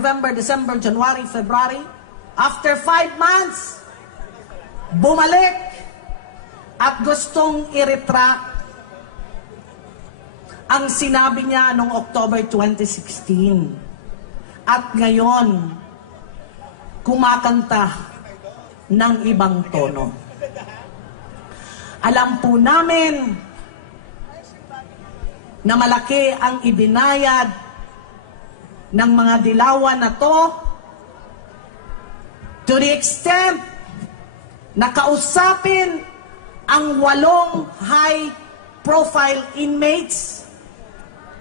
November, December, January, February. After 5 months, bumalik at gustong i-retract ang sinabi niya noong October 2016. At ngayon, kumakanta ng ibang tono. Alam po namin na malaki ang ibinayad ng mga dilawan na to the extent na kausapin ang 8 high-profile inmates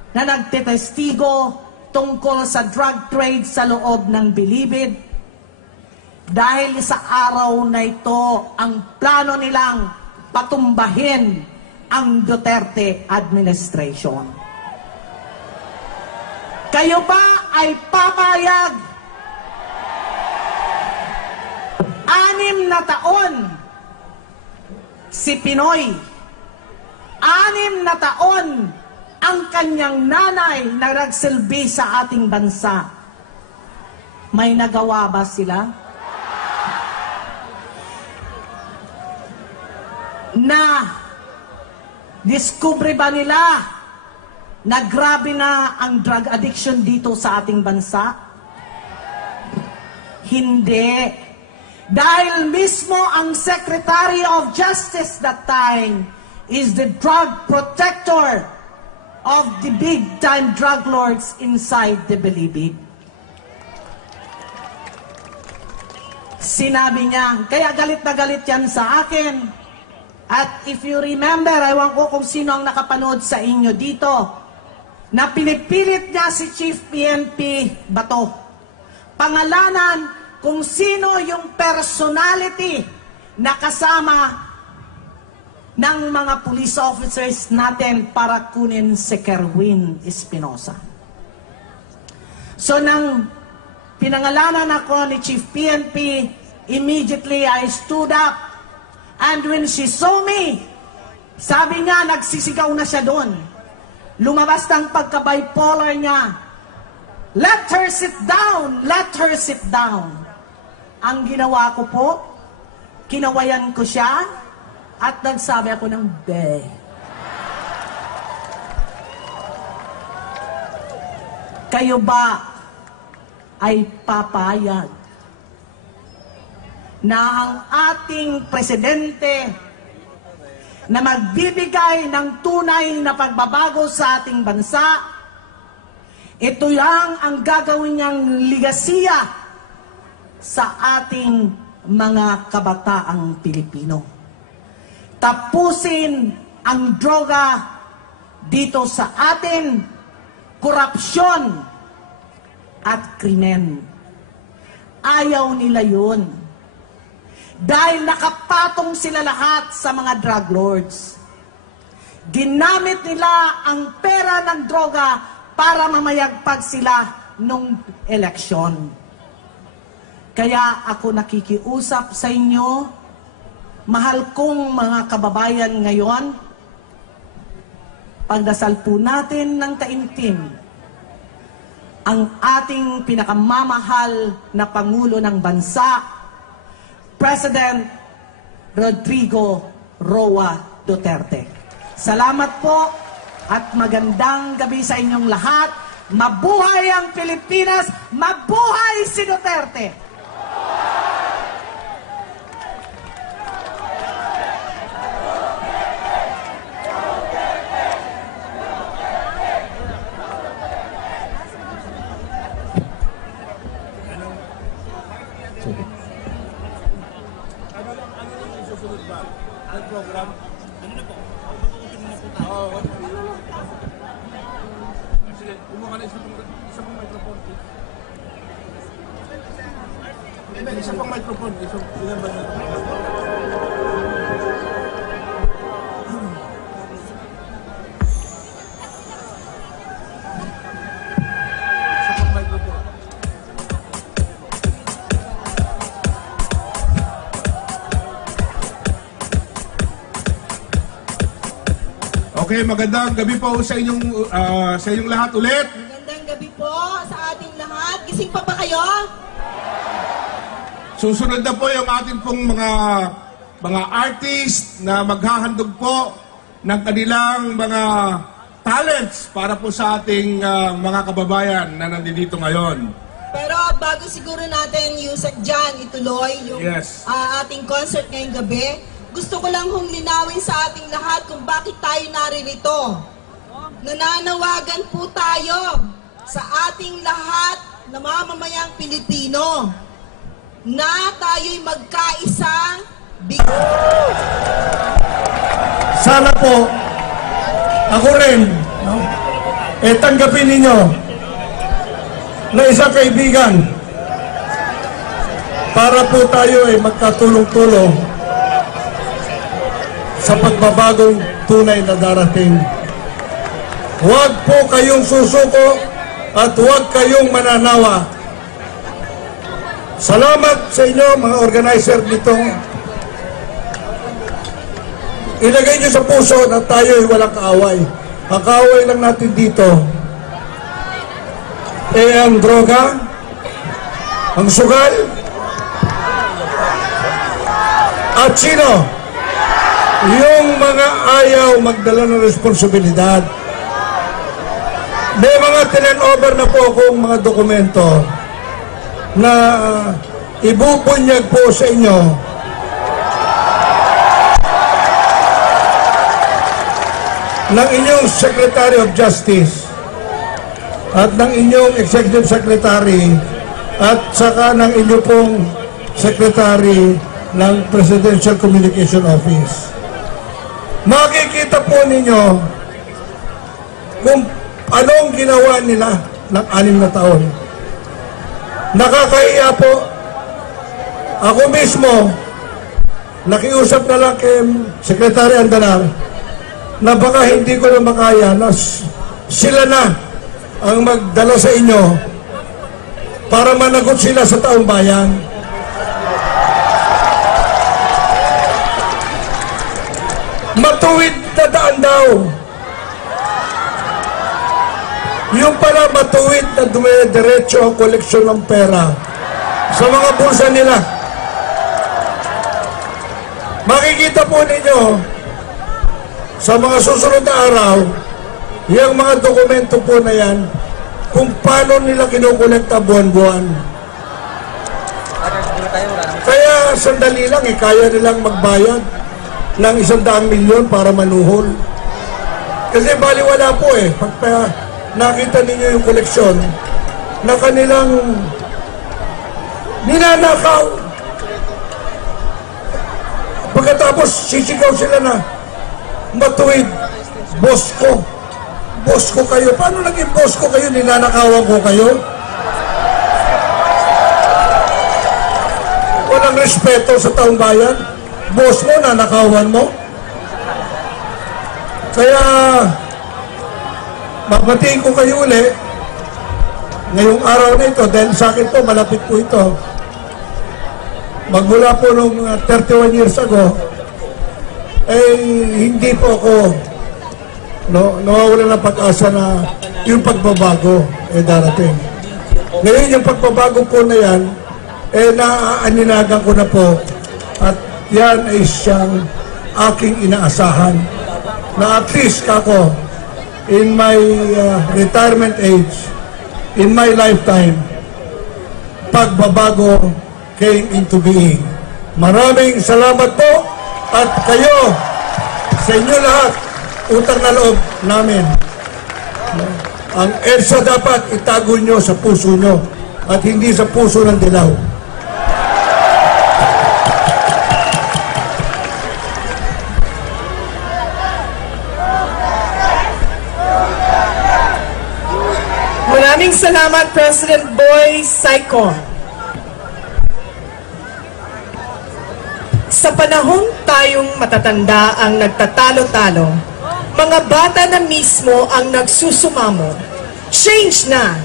na nagtetestigo tungkol sa drug trade sa loob ng Bilibid. Dahil sa araw na ito, ang plano nilang patumbahin ang Duterte administration. Kayo ba ay papayag? 6 na taon si Pinoy. 6 na taon ang kanyang nanay na nagsilbi sa ating bansa. May nagawa ba sila? Na diskubre ba nila na grabe na ang drug addiction dito sa ating bansa? Hindi. Dahil mismo ang Secretary of Justice that time is the drug protector of the big-time drug lords inside the Bilibid. Sinabi niya, kaya galit na galit yan sa akin. At if you remember, ewan ko kung sino ang nakapanood sa inyo dito, na pinipilit niya si Chief PNP Bato. Pangalanan kung sino yung personality na kasama ng mga police officers natin para kunin si Kerwin Espinosa. So nang pinangalanan ako ni Chief PNP, immediately I stood up. And when she saw me, sabi nga, nagsisigaw na siya doon. Lumabas ng pagka-bipolar niya. Let her sit down! Let her sit down! Ang ginawa ko po, kinawayan ko siya, at nagsabi ako ng be. Kayo ba ay papayag na ang ating presidente na magbibigay ng tunay na pagbabago sa ating bansa, ito lang ang gagawin niyang ligasiya sa ating mga kabataang Pilipino. Tapusin ang droga dito sa atin, korupsyon at krimen. Ayaw nila yun. Dahil nakapatong sila lahat sa mga drug lords. Ginamit nila ang pera ng droga para mamayagpag sila nung eleksyon. Kaya ako nakikiusap sa inyo, mahal kong mga kababayan ngayon, pagdasal po natin ng taimtim ang ating pinakamamahal na Pangulo ng Bansa, President Rodrigo Roa Duterte. Salamat po at magandang gabi sa inyong lahat. Mabuhay ang Pilipinas! Mabuhay si Duterte! Program. Ano na po? Sige, kumuha ka na isa pang microphone. Isa pang microphone. Ilan ba na? Okay, magandang gabi po sa inyong lahat ulit. Magandang gabi po sa ating lahat. Gising pa ba Susunod na po yung ating pong mga artist na maghahandog po ng kanilang mga talents para po sa ating mga kababayan na nandito ngayon. Pero bago siguro natin Yusek Jan ituloy yung Yes. ating concert ngayong gabi, gusto ko lang hong linawin sa ating lahat kung bakit tayo naririto. Nananawagan po tayo sa ating lahat na mamamayang Pilipino na tayo'y magkaisa. Sana po, ako rin, no? Tanggapin ninyo na isang kaibigan para po tayo ay magkatulong-tulong sa pagbabagong tunay na darating. Huwag po kayong susuko at huwag kayong mananawa. Salamat sa inyo, mga organizer nitong ilagay nyo sa puso na tayo ay walang kaaway. Ang kaaway lang natin dito ang droga, ang sugal, at sino? Yung mga ayaw magdala ng responsibilidad. May mga tinenover na po akong mga dokumento na ibubunyag po sa inyo ng inyong Secretary of Justice at ng inyong Executive Secretary at saka ng inyong pong Secretary ng Presidential Communication Office. Makikita po ninyo kung anong ginawa nila ng 6 na taon. Nakakahiya po. Ako mismo, nakiusap na lang kay Secretary Andanar na baka hindi ko na makaya na sila na ang magdala sa inyo para managot sila sa taong bayan. Matuwid na daan daw. Yung pala matuwid na dumidiretso ang koleksyon ng pera sa mga bulsa nila. Makikita po ninyo sa mga susunod na araw yung mga dokumento po na yan kung paano nila kinukolekta buwan-buwan. Kaya sandali lang kaya nilang magbayad ng 100 milyon para manuhol. Kasi baliwala po pag nakita ninyo yung koleksyon na kanilang ninanakaw. Pagkatapos sisigaw sila na matuwid, boss ko. Boss ko kayo. Paano naging boss ko kayo? Ninanakawan ko kayo? Walang respeto sa taong bayan. Boss mo, nanakawan mo. Kaya mabatiin ko kayo uli ngayong araw na ito dahil sa akin po, malapit po ito. Magmula po nung 31 years ago, hindi po ako nawawala ng pag-asa na yung pagbabago darating. Ngayon yung pagbabago po na yan, naaaninagan ko na po at yan ay siyang aking inaasahan na at least ako in my retirement age, in my lifetime, pagbabago came into being. Maraming salamat po at kayo, sa inyo lahat, utang na loob namin. Ang EDSA dapat itago nyo sa puso nyo at hindi sa puso ng dilaw. Maraming salamat, President Boy Saigon. Sa panahon tayong matatanda ang nagtatalo-talo, mga bata na mismo ang nagsusumamo. Change na!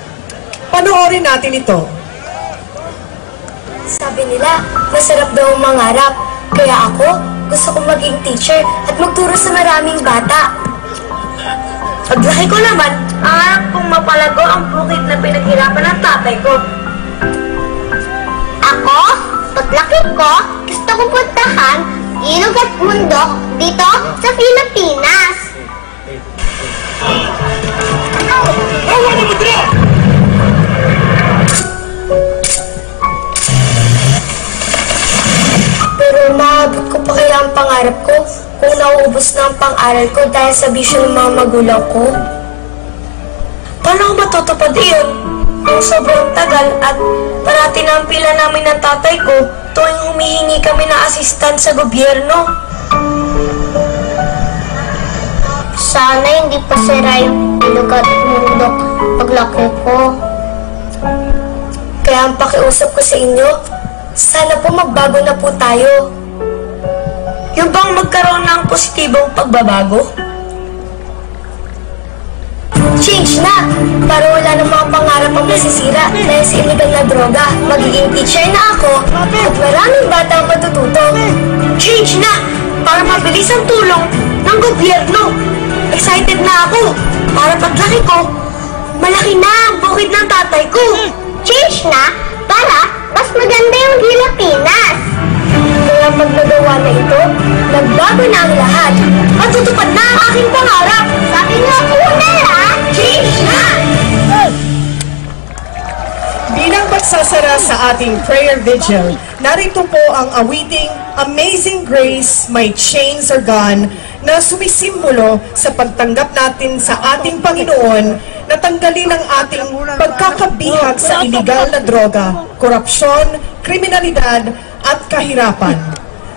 Panoorin natin ito. Sabi nila, masarap daw mangarap. Kaya ako, gusto kong maging teacher at magturo sa maraming bata. Paglahi ko naman, pangarap kong mapalago ang bukid na pinaghirapan ng tatay ko. Ako? Paglaki ko, gusto ko puntahan ilog at bundok dito sa Pilipinas. Pero maabot ko pa kaya ang pangarap ko kung nauubos na ang pang-aral ko dahil sa bisyo ng mga magulang ko? Paano ko matutupad iyon? Kung sobrang tagal at parati na ang pila namin ng tatay ko tuwing humihingi kami ng asistan sa gobyerno. Sana hindi pa sira yung ilog at bundok paglaki ko. Kaya ang pakiusap ko sa inyo, sana po magbago na po tayo. Yung bang magkaroon ng positibong pagbabago? Change na! Para wala ng mga pangarap ang masisira dahil sa illegal na droga. Magiging teacher na ako at maraming bata ang matututo. Change na! Para mabilis ang tulong ng gobyerno. Excited na ako para paglaki ko, malaki na ang bukid ng tatay ko. Change na para mas maganda yung Pilipinas. Kaya pag nagawa na ito, nagbago na ang lahat. Matutupad na ang aking pangarap. Sabi nga po nila, change na! Bilang pagsasara sa ating prayer vigil, narito po ang awiting Amazing Grace, My Chains Are Gone, na sumisimbolo sa pagtanggap natin sa ating Panginoon na tanggalin ang ating pagkakabihag sa iligal na droga, korupsyon, kriminalidad at kahirapan.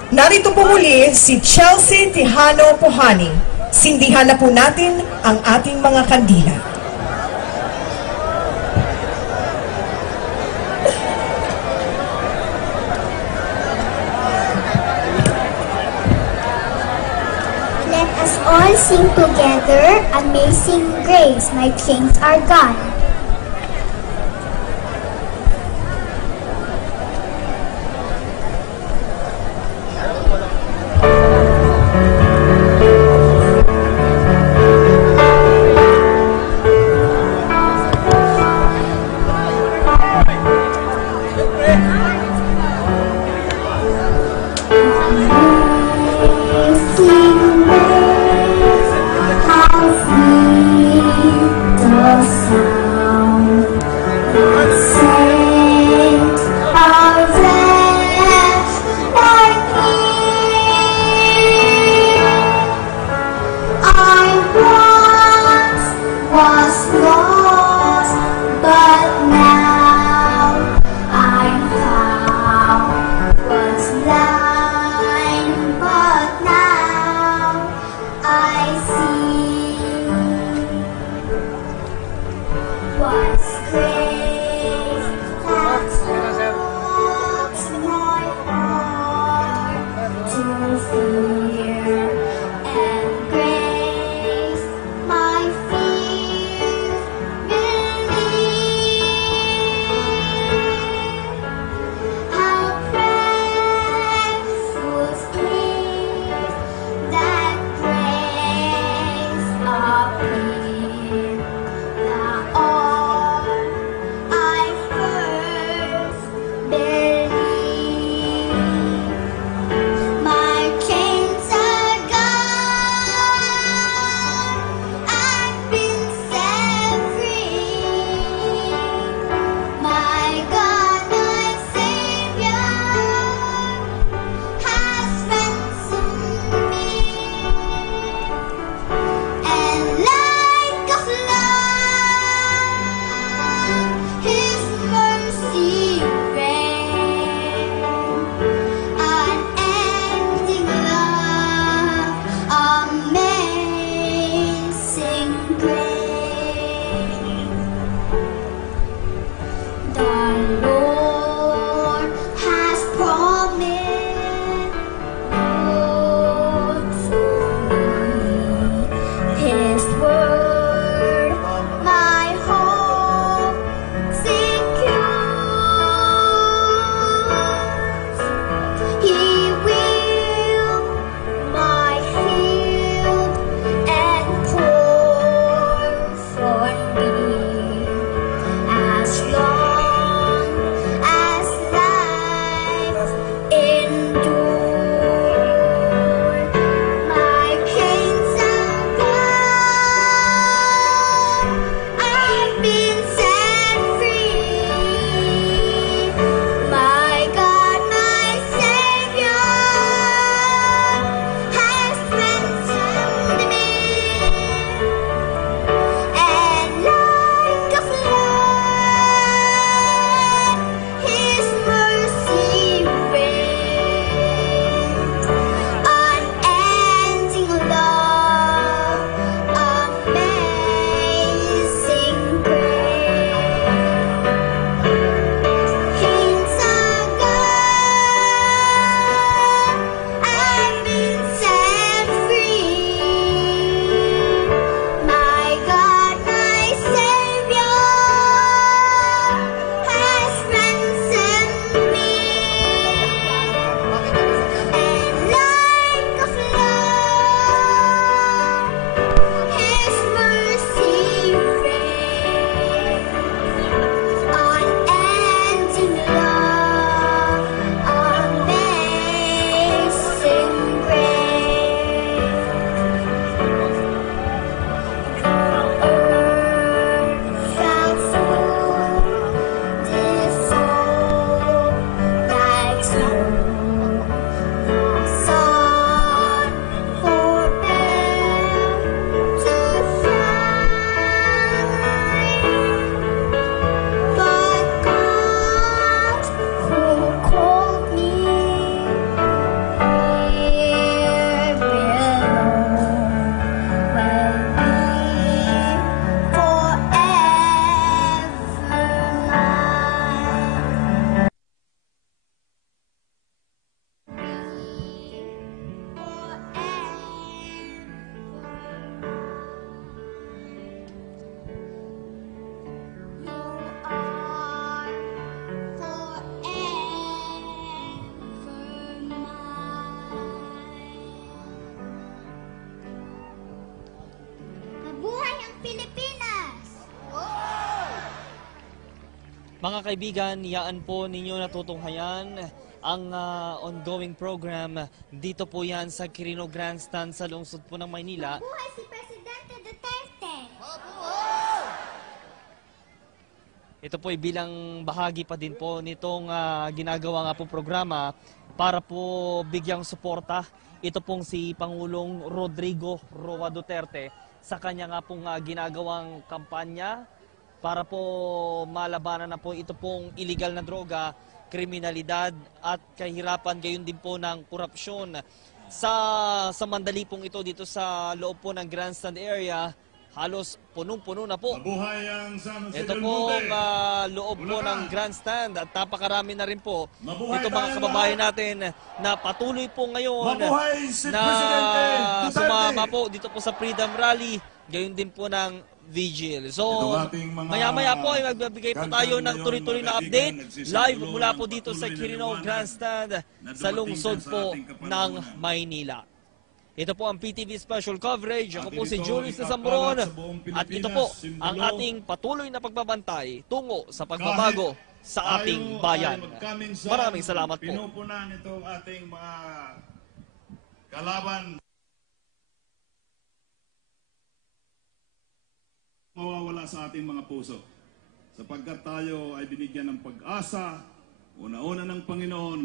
Narito po muli si Chelsea Tijano Puhani. Sindihan na po natin ang ating mga kandila. Let us all sing together, Amazing Grace, My Chains Are Gone. How sweet the sound. Mga kaibigan, yaan po ninyo natutunghayan ang ongoing program. Dito po yan sa Quirino Grandstand sa lungsod po ng Maynila. Mabuhay si Presidente Duterte! Ito po ay bilang bahagi pa din po nitong ginagawa nga po programa para po bigyang suporta. Ito pong si Pangulong Rodrigo Roa Duterte sa kanya nga pong ginagawang kampanya para po malabanan na po ito pong illegal na droga, kriminalidad at kahirapan, gayon din po ng korupsyon. Sa mandali pong ito dito sa loob po ng Grandstand area, halos punong-puno na po. Ito pong loob po ng Grandstand at napakarami na rin po. Ito mga kababayan natin na patuloy po ngayon na sumama po dito po sa Freedom Rally, gayon din po ng Vigil. So, maya-maya po ay magbibigay po tayo ng tuloy-tuloy na update live mula po dito sa Quirino Grandstand sa lungsod po ng Maynila. Ito po ang PTV Special Coverage. Ako po si Julius Nasambron at ito po ang ating patuloy na pagbabantay tungo sa pagbabago sa ating bayan. Maraming salamat po. Pinupunan itong ating mga kalaban. Mawawala sa ating mga puso sapagkat tayo ay binigyan ng pag-asa, una-una ng Panginoon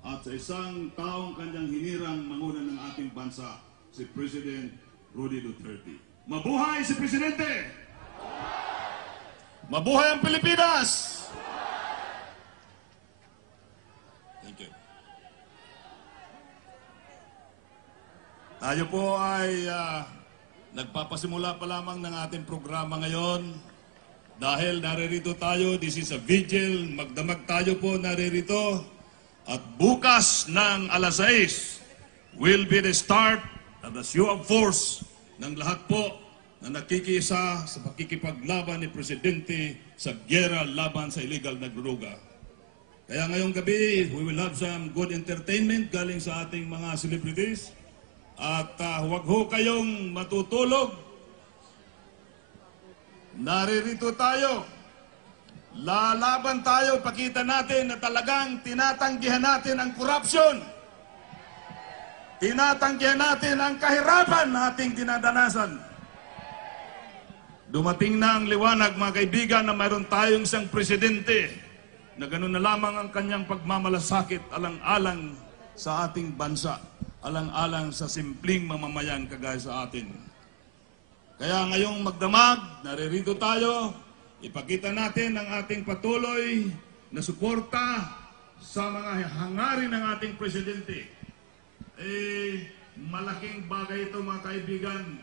at sa isang taong kanyang hinirang manguna ng ating bansa, si President Rudy Duterte. Mabuhay si Presidente! Mabuhay ang Pilipinas! Thank you. Tayo po ay nagpapasimula pa lamang ng ating programa ngayon dahil naririto tayo, this is a vigil, magdamag tayo po naririto at bukas ng alas 6 will be the start of the show of force ng lahat po na nakikisa sa pakikipaglaban ni Presidente sa gyera laban sa illegal na droga. Kaya ngayong gabi, we will have some good entertainment galing sa ating mga celebrities. At huwag ho kayong matutulog. Naririto tayo. Lalaban tayo. Pakita natin na talagang tinatanggihan natin ang korupsyon. Tinatanggihan natin ang kahirapan na ating dinadanasan. Dumating na ang liwanag, mga kaibigan, na mayroon tayong isang presidente na ganoon na lamang ang kanyang pagmamalasakit alang-alang sa ating bansa. Alang-alang sa simpleng mamamayan kagaya sa atin. Kaya ngayong magdamag, naririto tayo, ipakita natin ang ating patuloy na suporta sa mga hangarin ng ating presidente. Malaking bagay ito, mga kaibigan.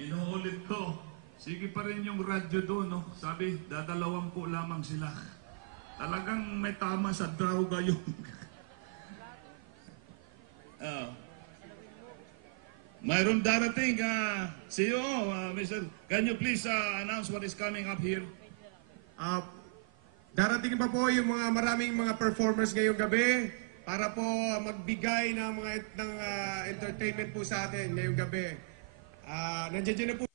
Inuulit ko. Sige pa rin yung radyo doon, no? Sabi, dadalawang po lamang sila. Talagang may tama sa droga yung... Mayroon darating, CEO, Mr. Can you please announce what is coming up here? Darating pa po yung mga maraming mga performers ngayong gabi para po magbigay ng mga entertainment po sa atin ngayong gabi. Nandiyan na po